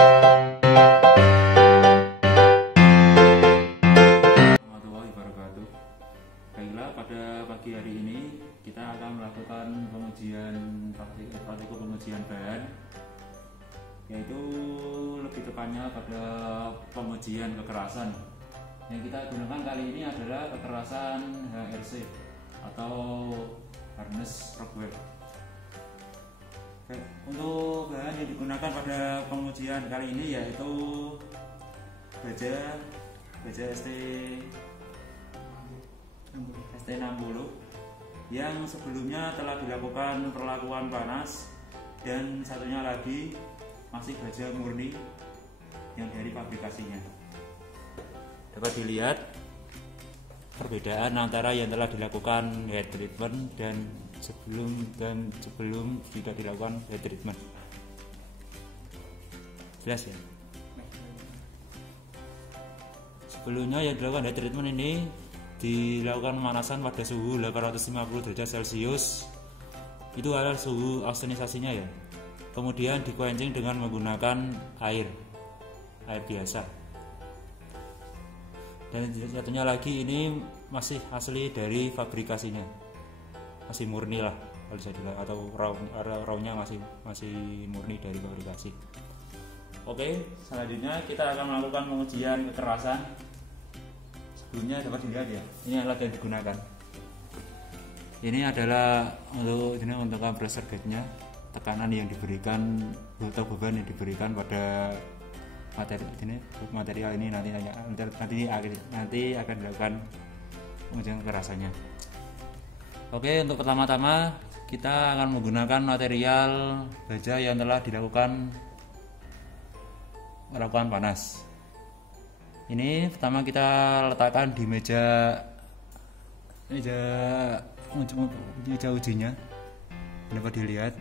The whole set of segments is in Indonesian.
Warahmatullahi wabarakatuh. Baiklah, pada pagi hari ini kita akan melakukan praktikum pengujian bahan, yaitu lebih tepatnya pada pengujian kekerasan. Yang kita gunakan kali ini adalah kekerasan HRC atau harness Rockwell. Untuk bahan yang digunakan pada pengujian kali ini yaitu baja ST60 yang sebelumnya telah dilakukan perlakuan panas, dan satunya lagi masih baja murni yang dari pabrikasinya. Dapat dilihat perbedaan antara yang telah dilakukan head treatment dan sebelum tidak dilakukan head treatment. Jelas ya? Sebelumnya yang dilakukan head treatment ini dilakukan pemanasan pada suhu 850 derajat Celcius. Itu adalah suhu ozonisasinya ya. Kemudian dikencing dengan menggunakan air biasa. Dan satunya lagi ini masih asli dari fabrikasinya, masih murni lah kalau bisa dilihat, atau raw-nya masih murni dari fabrikasi. Oke, selanjutnya kita akan melakukan pengujian kekerasan. Sebelumnya dapat dilihat ya, ini alat yang digunakan. Ini adalah untuk compressor gauge-nya, tekanan yang diberikan atau beban yang diberikan pada material ini nanti akan dilakukan pengujian kekerasannya. Oke, untuk pertama-tama kita akan menggunakan material baja yang telah dilakukan panas. Ini pertama kita letakkan di meja ujinya, dapat dilihat.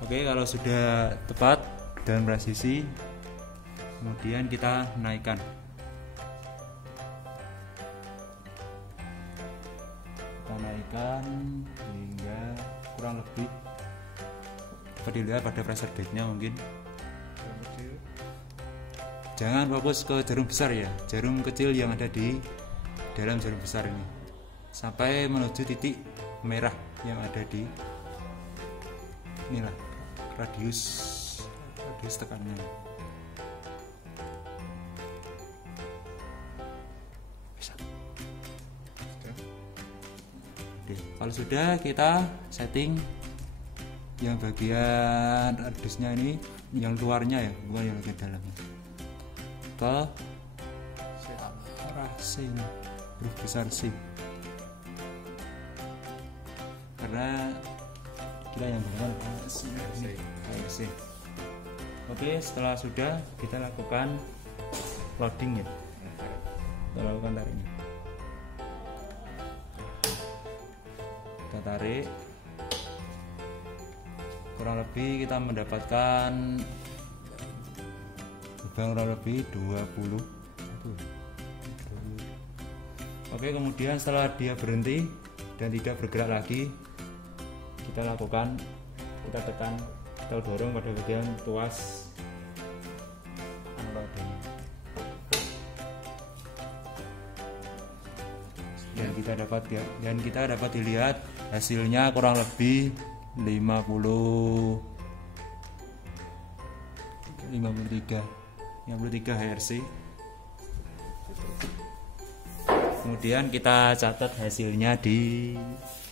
Oke, kalau sudah tepat dan presisi, kemudian kita naikkan. Hingga kurang lebih dapat dilihat pada pressure gauge-nya. Mungkin jangan fokus ke jarum besar ya, jarum kecil yang ada di dalam jarum besar ini sampai menuju titik merah yang ada di inilah radius tekanannya. Oke, kalau sudah kita setting yang bagian radiusnya ini, yang luarnya ya, bukan yang bagian dalamnya, ke arah C, huruf besar C, karena kita yang menggunakan C. Oke, setelah sudah kita lakukan loading ya, kita lakukan tariknya. Kita tarik, kurang lebih kita mendapatkan kurang lebih 20. Oke, kemudian setelah dia berhenti dan tidak bergerak lagi, kita tekan, kita dorong pada bagian tuas dan kita dapat dilihat hasilnya kurang lebih 53 HRC. Kemudian kita catat hasilnya di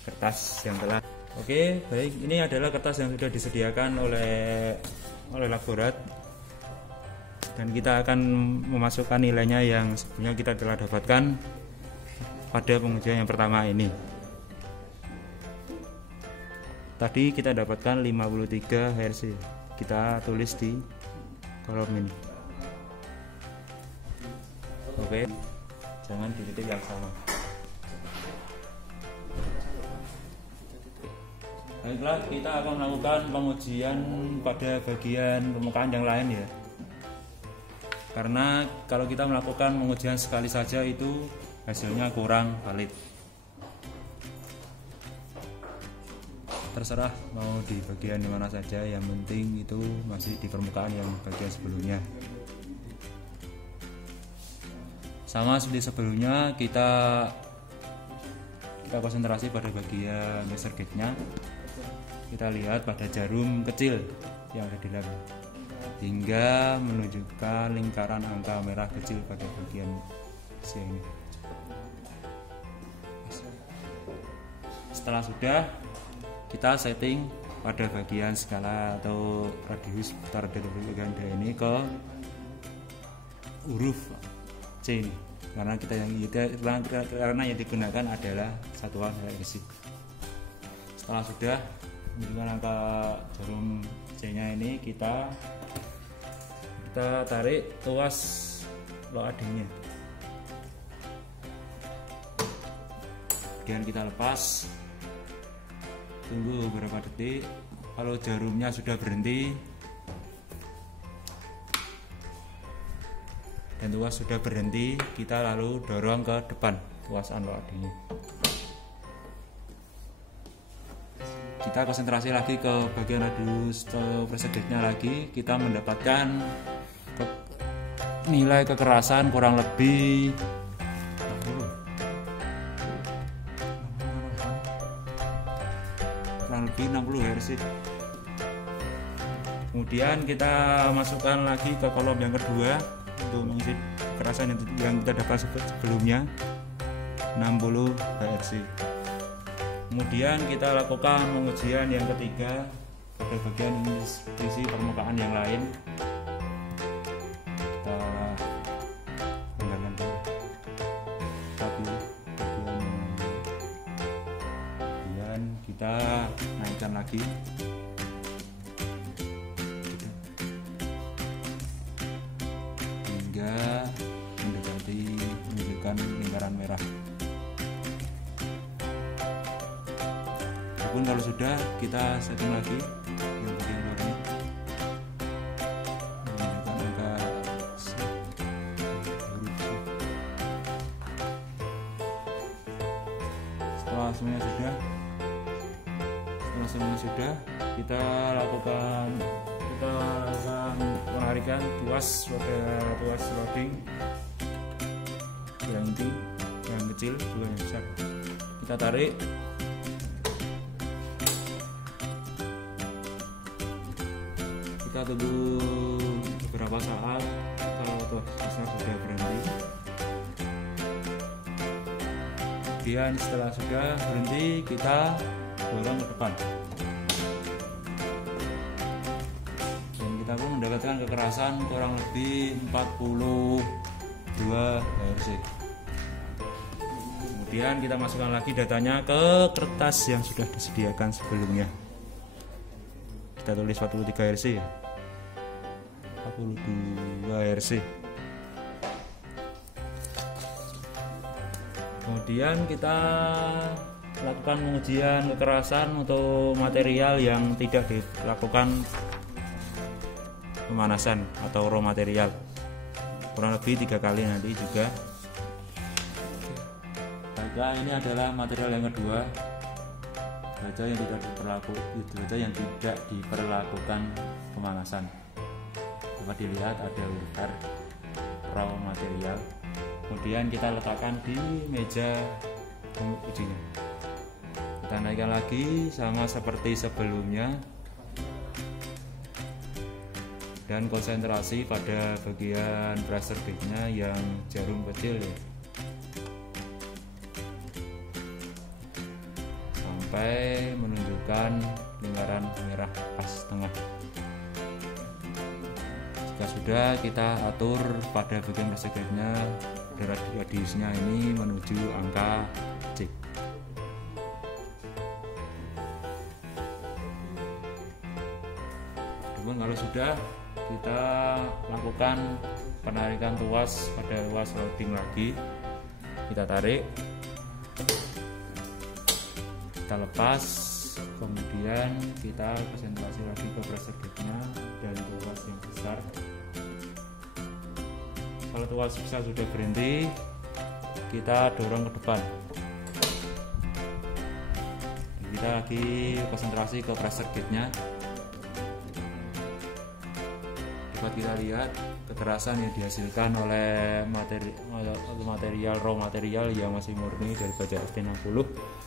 kertas yang telah. Oke, baik, ini adalah kertas yang sudah disediakan oleh laborat, dan kita akan memasukkan nilainya yang sebelumnya kita telah dapatkan pada pengujian yang pertama ini. Tadi kita dapatkan 53 HRC, kita tulis di kolom ini. Oke, jangan di titik yang sama. Baiklah, kita akan melakukan pengujian pada bagian permukaan yang lain ya. Karena kalau kita melakukan pengujian sekali saja itu hasilnya kurang valid. terserah mau di bagian dimana saja, yang penting itu masih di permukaan yang bagian sebelumnya. Sama seperti sebelumnya, kita konsentrasi pada bagian laser gate-nya. Kita lihat pada jarum kecil yang ada di lab hingga menunjukkan lingkaran angka merah kecil pada bagian C ini. Setelah sudah, kita setting pada bagian skala atau radius putar dari bagian D ini ke huruf C ini, karena yang digunakan adalah satuan hertz. Setelah sudah menunjukkan angka jarum C nya ini, kita tarik tuas load nya, kemudian kita lepas, tunggu beberapa detik. Kalau jarumnya sudah berhenti dan tuas sudah berhenti, kita lalu dorong ke depan tuas unload ini. Kita konsentrasi lagi ke bagian radius pressure gauge-nya lagi. Kita mendapatkan nilai kekerasan kurang lebih 60 Hz. Kemudian kita masukkan lagi ke kolom yang kedua untuk mengisi kekerasan yang kita dapat sebelumnya 60 Hz. Kemudian kita lakukan pengujian yang ketiga pada bagian isi permukaan yang lain. Kita menggunakan satu bagian yang lain. Kemudian kita naikkan lagi. Hingga mendekati menunjukkan lingkaran merah. Adapun kalau sudah, kita setting lagi yang bagian luar ini menunjukkan angka huruf C. Setelah semuanya sudah, kita lakukan penarikan tuas loading yang inti, yang kecil juga yang besar. Kita tarik. Kita tunggu beberapa saat. Kalau tuasnya sudah berhenti, kemudian setelah sudah berhenti, kita dorong ke depan, dan kita pun mendapatkan kekerasan kurang lebih 42 Hz. Kemudian kita masukkan lagi datanya ke kertas yang sudah disediakan sebelumnya. Kita tulis 43 Hz ya, 42 Hz. Kemudian kita lakukan pengujian kekerasan untuk material yang tidak dilakukan pemanasan atau raw material, kurang lebih 3 kali nanti juga. Baja ini adalah material yang kedua, baja yang tidak diperlakukan pemanasan. Dapat dilihat ada huruf R, raw material. Kemudian kita letakkan di meja ujinya. Kita naikkan lagi sama seperti sebelumnya, dan konsentrasi pada bagian pressure gauge-nya yang jarum kecil ya, sampai menunjukkan lingkaran merah pas tengah. Jika sudah, kita atur pada bagian pressure gauge-nya, radiusnya ini menuju angka C. Kalau sudah, kita lakukan penarikan tuas pada tuas loading lagi. Kita tarik, kita lepas, kemudian kita konsentrasi lagi ke pressure gauge-nya dan tuas yang besar. Kalau tuas besar sudah berhenti, kita dorong ke depan. kita lagi konsentrasi ke pressure gauge-nya. Dapat kita lihat kekerasan yang dihasilkan oleh raw material yang masih murni dari baja FT60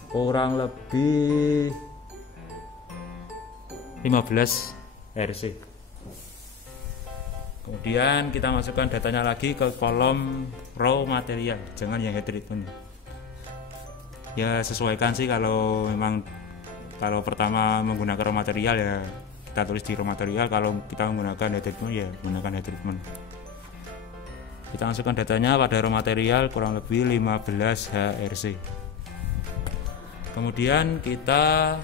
kurang lebih 15 Rc. Kemudian kita masukkan datanya lagi ke kolom raw material, jangan yang heat treatment. Ya sesuaikan sih, kalau memang kalau pertama menggunakan raw material ya kita tulis di raw material, kalau kita menggunakan heat treatment ya menggunakan heat treatment. Kita masukkan datanya pada raw material kurang lebih 15 HRC. Kemudian kita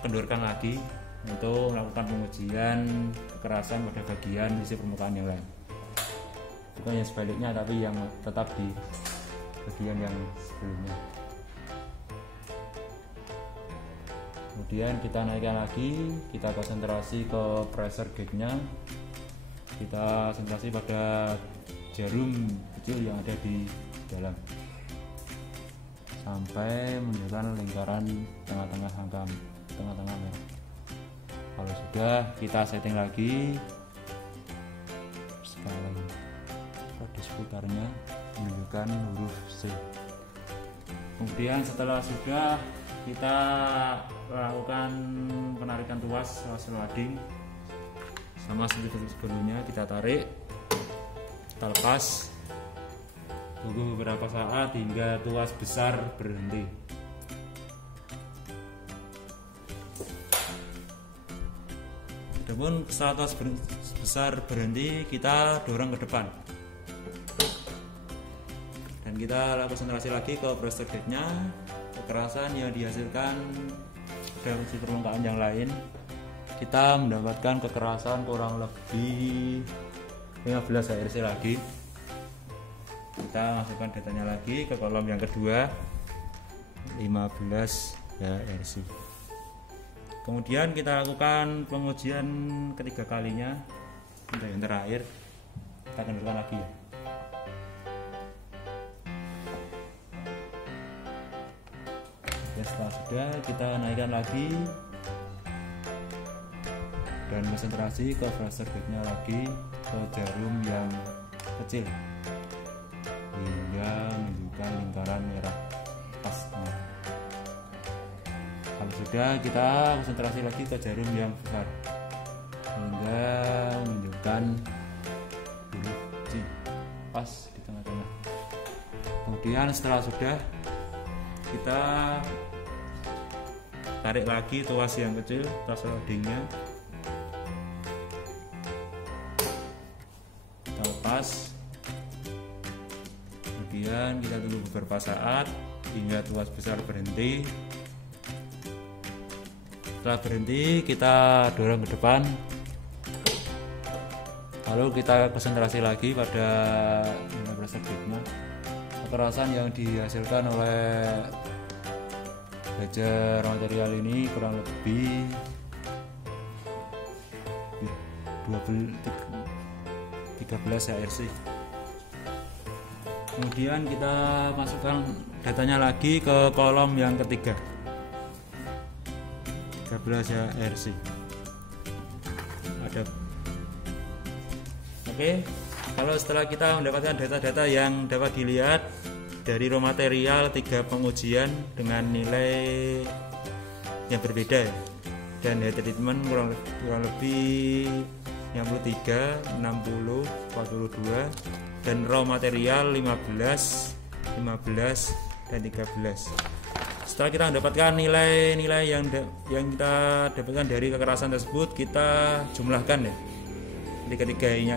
kendorkan lagi untuk melakukan pengujian kekerasan pada bagian sisi permukaan yang lain, bukan yang sebaliknya tapi yang tetap di bagian yang sebelumnya. Kemudian kita naikkan lagi, kita konsentrasi ke pressure gauge-nya, kita konsentrasi pada jarum kecil yang ada di dalam sampai menunjukkan lingkaran tengah-tengah merah. Kalau sudah, kita setting lagi skala di seputarnya menunjukkan huruf C. Kemudian setelah sudah, kita lakukan penarikan tuas sliding sama seperti sebelumnya. Kita tarik, kita lepas, tunggu beberapa saat hingga tuas besar berhenti. Adapun setelah tuas besar berhenti, kita dorong ke depan dan kita lakukan konsentrasi lagi ke pressure gauge-nya. Kekerasan yang dihasilkan dari sisi permukaan yang lain, kita mendapatkan kekerasan kurang lebih 15 HRC lagi. Kita masukkan datanya lagi ke kolom yang kedua, 15 HRC. Kemudian kita lakukan pengujian ketiga kalinya untuk yang terakhir. Kita kendorkan lagi ya. Setelah sudah, kita naikkan lagi dan konsentrasi ke pressure gauge-nya lagi ke jarum yang kecil hingga menunjukkan lingkaran merah pasnya. Kalau sudah, kita konsentrasi lagi ke jarum yang besar hingga menunjukkan huruf C pas di tengah-tengah. Kemudian setelah sudah, kita tarik lagi tuas yang kecil, tuas slidingnya, kita lepas. Kemudian kita tunggu beberapa saat hingga tuas besar berhenti. Setelah berhenti, kita dorong ke depan, lalu kita konsentrasi lagi pada pressure gauge-nya. Kekerasan yang dihasilkan oleh baja raw material ini kurang lebih 13 HRC. Kemudian kita masukkan datanya lagi ke kolom yang ketiga, 13 HRC. Oke, kalau setelah kita mendapatkan data-data yang dapat dilihat dari raw material 3 pengujian dengan nilai yang berbeda ya, dan heat treatment kurang lebih 63, 60, 42, dan raw material 15, dan 13. Setelah kita mendapatkan nilai-nilai yang kita dapatkan dari kekerasan tersebut, kita jumlahkan ya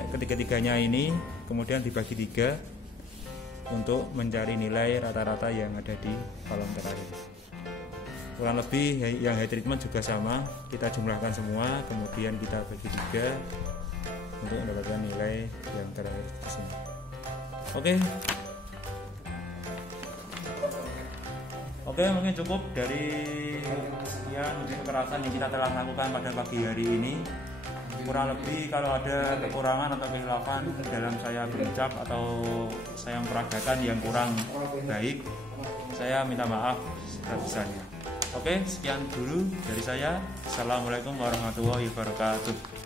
ketiga-tiganya ini, kemudian dibagi 3 untuk mencari nilai rata-rata yang ada di kolom terakhir. Kurang lebih yang heat treatment juga sama, kita jumlahkan semua, kemudian kita bagi 3 untuk mendapatkan nilai yang terakhir di sini. Oke, mungkin cukup dari sekian kekerasan yang kita telah lakukan pada pagi hari ini. Kurang lebih kalau ada kekurangan atau kehilafan dalam saya berucap atau saya memperagakan yang kurang baik, saya minta maaf sebesar-besarnya. Oke, sekian dulu dari saya. Assalamualaikum warahmatullahi wabarakatuh.